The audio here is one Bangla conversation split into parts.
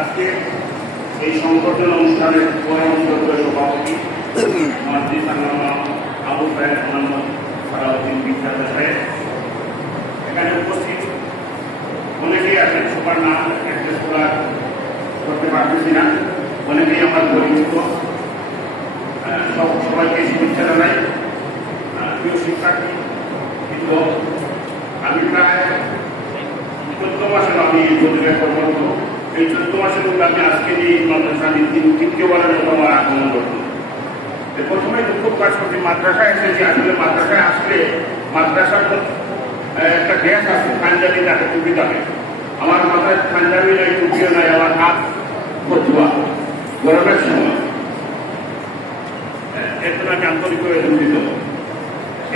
আজকে এই সংগঠন অনুষ্ঠানের পরমন্তব্য সভাপতি মাদ্রি সালামা আবু সাহেব মোহাম্মদ সালাউদ্দিন বিখ্যাত সাহেব এখানে উপস্থিত অনেকেই আছেন, সবার নাম অ্যাড্রেস করতে পারতেছি না, অনেকেই আমার পরিচিত, সবাইকে শুভেচ্ছা জানাই। প্রিয় শিক্ষার্থী কিন্তু আমি প্রায় 14 মাসের আমি প্রতিটা কর্মরত। এই 14 মাসের মধ্যে আমি আজকে এই মাদ্রাসা তৃতীয়বারের মতো আমার আগমন করব। প্রথমে দুঃখ প্রকাশ করছি, মাদ্রাসায় এসেছি। আসলে মাদ্রাসায় আসলে মাদ্রাসার একটা গ্যাস আছে, পাঞ্জাবি তাকে টুপি থাকে। আমার মাথায় পাঞ্জাবি নাই, টুপিও নাই, আমার হাত পড়ুয়া গরমের সময়। এর জন্য আমি আন্তরিকভাবে দুঃখিত।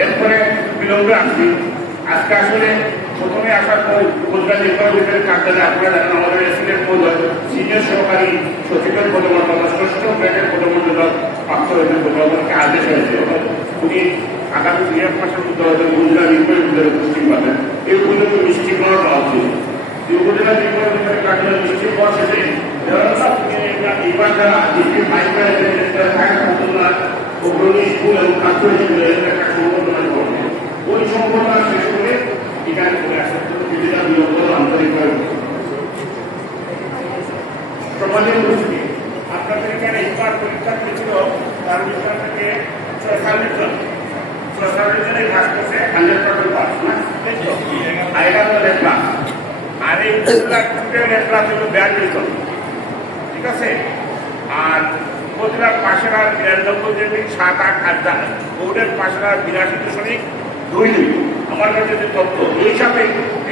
এরপরে বিলম্বে আসছি। আজকে আসলে প্রথমে আসার পর উপজেলা নির্বাচন বিভাগের কার্যালয়ে আপনারা জানেন আমাদের রেসিডেন্ট মহোদয় সিনিয়র সহকারী সচিবের পদমর্যাদা 6ষ্ঠ গ্রেডের পদমর্যাদা প্রাপ্ত হয়েছেন, ওদেরকে আদেশ হয়েছে। উনি আগামী 2 মাসের মধ্যে হয়তো উপজেলা নির্বাচন বিভাগে উপস্থিত পাবেন। এই পর্যন্ত মিষ্টি খাওয়ার পাওয়া ছিল। উপজেলা নির্বাচন বিভাগের কার্যালয়ে মিষ্টি খাওয়া শেষে এবার যারা ডিস্ট্রিক্ট ভাইস প্রেসিডেন্ট অগ্রণী স্কুল এবং প্রাথমিক স্কুলের একটা সংগঠন করবে। ওই সংগঠন শেষ করে এখানে চলে আসার জন্য বিভিন্ন নিয়ন্ত্রণ আন্তরিকভাবে সমাজের উপস্থিতি। আপনাদের এখানে ইফতার পরীক্ষা হয়েছিল, তার ভিতর থেকে 46 জনের কাজ করছে 100% পাস না, আইরানের ক্লাস। আর এই স্টুডেন্টের ক্লাস হলো 42 জন, ঠিক আছে। আর উপজেলার পাশের আর 92.7-8 বোর্ডের পাশের আর 82.2 আমার কাছে যে তথ্য, এই হিসাবে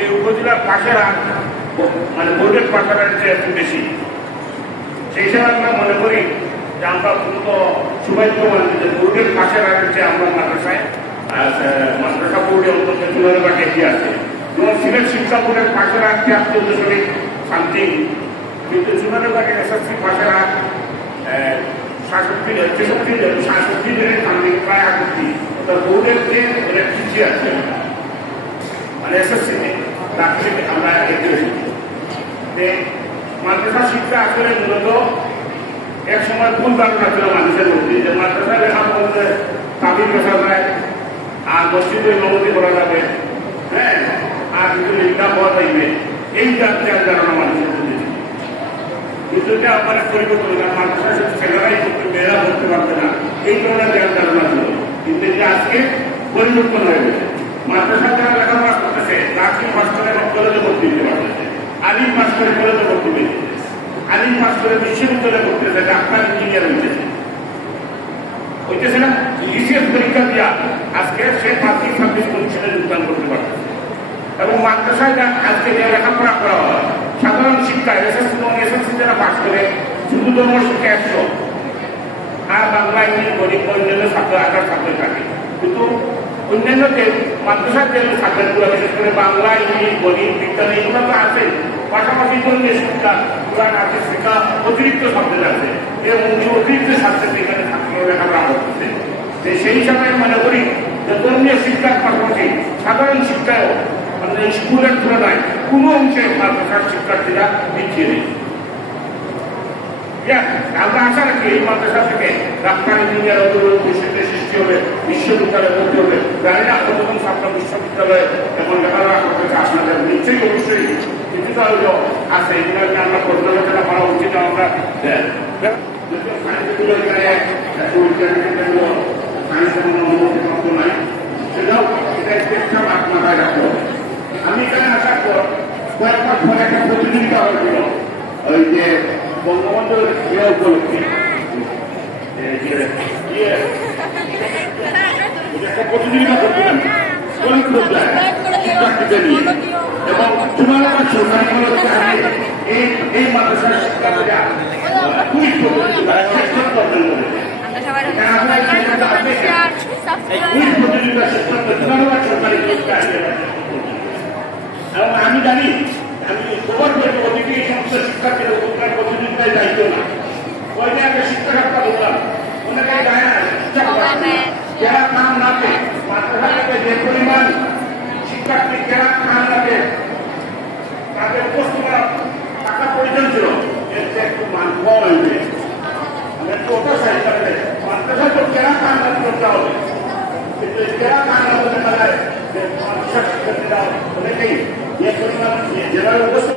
এই উপজেলার পাশের আর মানে বোর্ডের পাশের আর চেয়ে একটু বেশি। সেই হিসাবে আমরা মনে করি যে আমরা দ্রুত সৌভাগ্যবান যে বোর্ডের পাশের আর চেয়ে আমরা মাদ্রাসা বোর্ডে অন্তত 2 এগিয়ে আছে। যেমন সিলেট শিক্ষা বোর্ডের পাশের আর 73.সামথিং, কিন্তু 2 এসএসসি পাশের আর 66 জনের সামনে প্রায় 68। বোর্ডের যে পিছিয়ে আছে মানে এসএসসিতে, তাকে আমরা এগিয়ে এসেছি। মাদ্রাসা শিক্ষা আসলে মূলত এক সময় ভুল ধারণা ছিল মানুষের মধ্যে যে মাদ্রাসা লেখা বলতে তাবিল বসা যায় আর মসজিদে নবতি করা যাবে, হ্যাঁ, আর কিছু লিখা হওয়া যাইবে, এই জাতীয় ধারণা মানুষের মধ্যে। কিন্তু আমার পরিবর্তন মাদ্রাসা ছেলেরাই করতে, মেয়েরা করতে পারবে না, এই ধরনের ধারণা ছিল। কিন্তু আজকে পরিবর্তন হয়ে গেছে। মাদ্রাসা যারা লেখাপড়া করতেছে রাজনীতি পাস করে কলেজে ভর্তি দিতে পারতেছে, আলিম পাস করে কলেজে ভর্তি পেয়েছে, আলিম পাস করে বিশ্ববিদ্যালয়ে করতেছে, ডাক্তার ইঞ্জিনিয়ার হইতেছে না। বিসিএস পরীক্ষা দিয়া আজকে সে পাবলিক সার্ভিস কমিশনে যোগদান করতে পারতেছে। এবং মাদ্রাসায় আজকে যে লেখাপড়া করা হয় সাধারণ শিক্ষা এসএসসি এবং এসএসসি যারা পাস করে শুধু ধর্ম শিক্ষা 100, আর বাংলা ইংলিশ গণিত অন্যান্য আকার সাবজেক্ট থাকে। কিন্তু অন্যান্য যে মাদ্রাসার যে সাবজেক্টগুলো বিশেষ করে বাংলা ইংলিশ গণিত বিজ্ঞান এগুলো তো আছে, পাশাপাশি ধর্মীয় শিক্ষা কোরআন আছে, শিক্ষা অতিরিক্ত সাবজেক্ট আছে এবং অতিরিক্ত সাবজেক্ট এখানে ছাত্ররা লেখাপড়া করতেছে। সেই হিসাবে মনে করি যে ধর্মীয় শিক্ষার পাশাপাশি সাধারণ শিক্ষায়ও মানে স্কুলের তুলনায় কোনো অংশে মাদ্রাসার শিক্ষার্থীরা পিছিয়ে নেই। আমরা আশা রাখি এই মাদ্রাসা থেকে ডাক্তার ইঞ্জিনিয়ার সৃষ্টি হবে, বিশ্ববিদ্যালয়ে ভর্তি হবে। জানি না প্রথম ছাত্র বিশ্ববিদ্যালয়ে এখন লেখাপড়া করতে আপনাদের নিশ্চয়ই অবশ্যই কিছুটা হলেও আছে। এগুলো আমরা পর্যালোচনা করা উচিত। আমরা নাই সেটাও এটা মাথায় রাখতে হবে। আমি এখানে আসার পর কয়েক মাস পরে একটা প্রতিযোগিতা হয়েছিল ওই যে বঙ্গবন্ধুর উপলক্ষে প্রতিযোগিতা করছিলাম শিক্ষার্থীদের নিয়ে এবং এই মাদ্রাসার শিক্ষার্থীরা খুবই প্রতিযোগিতা অর্জন করেছে। এবং আমি জানি আমি খবর পেয়ে ওদিকে এই সমস্ত শিক্ষার্থীর অধিকার প্রতিযোগিতায় দায়িত্ব না ওই যে একটা শিক্ষাকর্তা বললাম ওনাকে যায় না যারা নাম না পেয়ে মাদ্রাসাতে যে পরিমাণ শিক্ষার্থী যারা নাম না পেয়ে তাদের উপস্থিত টাকা প্রয়োজন ছিল সেরা কাজ করতে হবে, কিন্তু সেরা কাজ দেখা যায় যে শিক্ষার্থীরা অনেকেই যে পরিমাণ জেলার